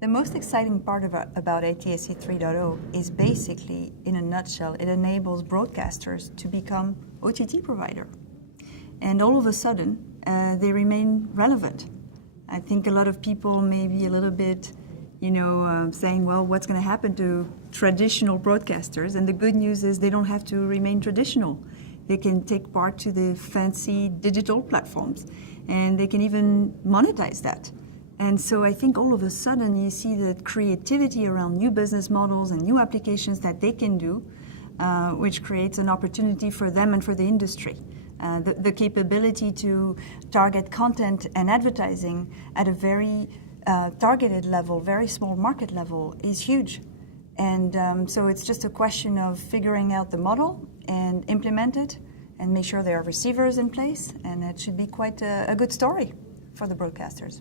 The most exciting part about ATSC 3.0 is basically, in a nutshell, it enables broadcasters to become OTT provider. And all of a sudden, they remain relevant. I think a lot of people may be a little bit, saying, well, what's going to happen to traditional broadcasters? And the good news is they don't have to remain traditional. They can take part to the fancy digital platforms, and they can even monetize that. And so I think all of a sudden you see the creativity around new business models and new applications that they can do, which creates an opportunity for them and for the industry. The capability to target content and advertising at a very targeted level, very small market level, is huge. And so it's just a question of figuring out the model and implement it and make sure there are receivers in place, and it should be quite a good story for the broadcasters.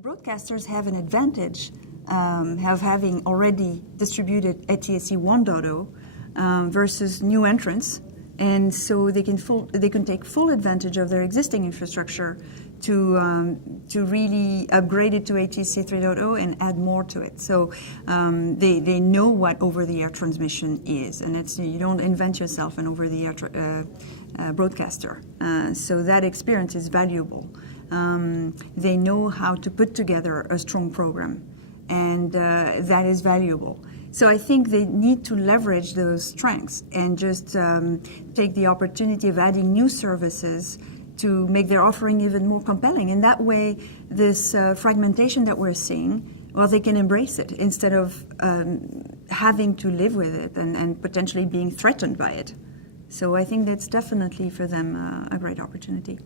Broadcasters have an advantage of having already distributed ATSC 1.0 versus new entrants, and so they can take full advantage of their existing infrastructure to really upgrade it to ATSC 3.0 and add more to it. So they know what over-the-air transmission is, and you don't invent yourself an over-the-air broadcaster. So that experience is valuable. They know how to put together a strong program, and that is valuable. So I think they need to leverage those strengths and just take the opportunity of adding new services to make their offering even more compelling. And that way, this fragmentation that we're seeing, well, they can embrace it instead of having to live with it and potentially being threatened by it. So I think that's definitely for them a great opportunity.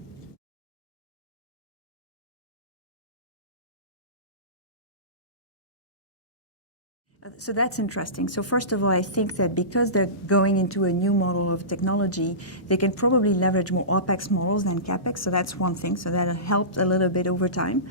So that's interesting. So first of all, I think that because they're going into a new model of technology, they can probably leverage more OPEX models than CAPEX. So that's one thing. So that helped a little bit over time.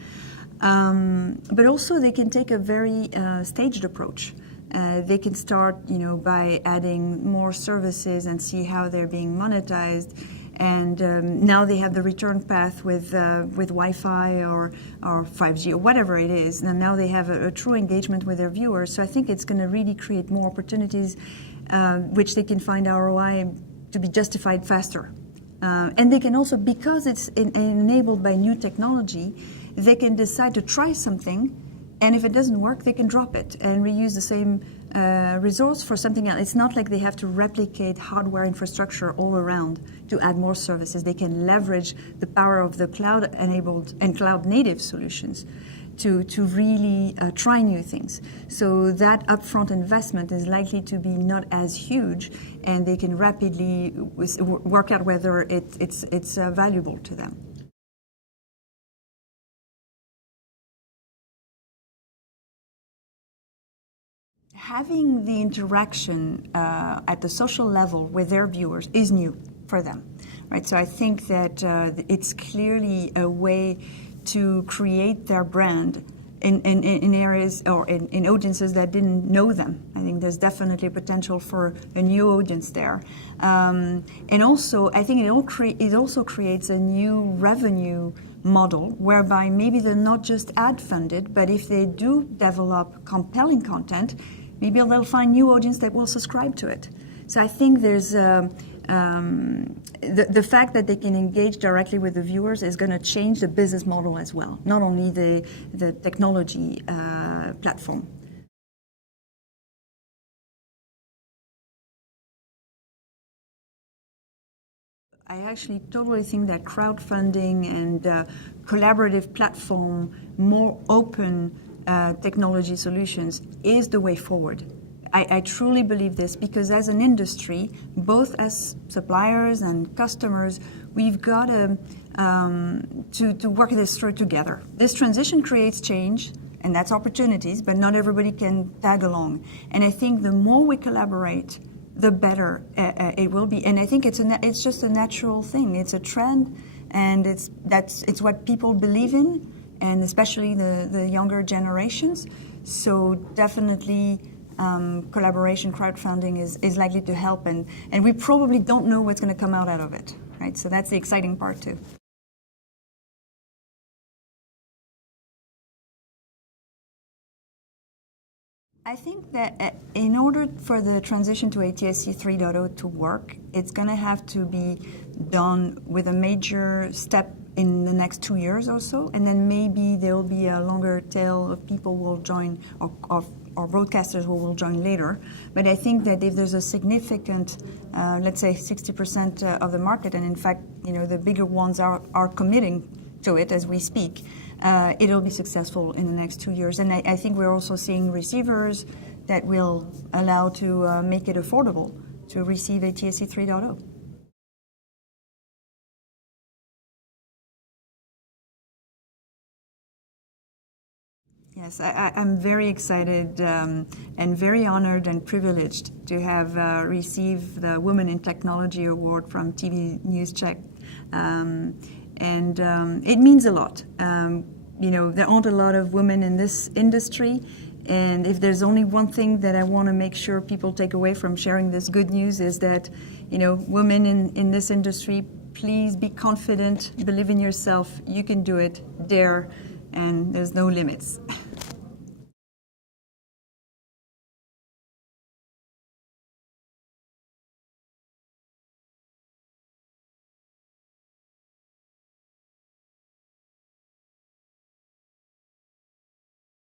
But also they can take a very staged approach. They can start, by adding more services and see how they're being monetized. And now they have the return path with Wi-Fi or 5G or whatever it is. And now they have a true engagement with their viewers. So I think it's going to really create more opportunities which they can find ROI to be justified faster. And they can also, because it's enabled by new technology, they can decide to try something, and if it doesn't work, they can drop it and reuse the same resource for something else. It's not like they have to replicate hardware infrastructure all around to add more services. They can leverage the power of the cloud-enabled and cloud-native solutions to really try new things. So that upfront investment is likely to be not as huge, and they can rapidly work out whether it's valuable to them. Having the interaction at the social level with their viewers is new for them, right? So I think that it's clearly a way to create their brand in areas or in audiences that didn't know them. I think there's definitely potential for a new audience there. And also, I think it also creates a new revenue model whereby maybe they're not just ad funded, but if they do develop compelling content, maybe they'll find new audience that will subscribe to it. So I think there's the fact that they can engage directly with the viewers is going to change the business model as well, not only the technology platform. I actually totally think that crowdfunding and collaborative platform, more open technology solutions is the way forward. I truly believe this because as an industry, both as suppliers and customers, we've got to work this through together. This transition creates change, and that's opportunities, but not everybody can tag along. And I think the more we collaborate, the better it will be. And I think it's just a natural thing. It's a trend, and it's what people believe in, and especially the younger generations. So definitely collaboration, crowdfunding is likely to help, and we probably don't know what's going to come out of it. right? So that's the exciting part too. I think that in order for the transition to ATSC 3.0 to work, it's going to have to be done with a major step in the next 2 years or so, and then maybe there will be a longer tail of people who will join, or broadcasters who will join later. But I think that if there's a significant, let's say 60% of the market, and in fact, the bigger ones are committing to it as we speak, it'll be successful in the next 2 years. And I think we're also seeing receivers that will allow to make it affordable to receive ATSC 3.0. Yes, I'm very excited and very honored and privileged to have received the Women in Technology Award from TV News Check. And it means a lot. There aren't a lot of women in this industry, and if there's only one thing that I want to make sure people take away from sharing this good news is that, women in this industry, please be confident, believe in yourself, you can do it, dare, and there's no limits.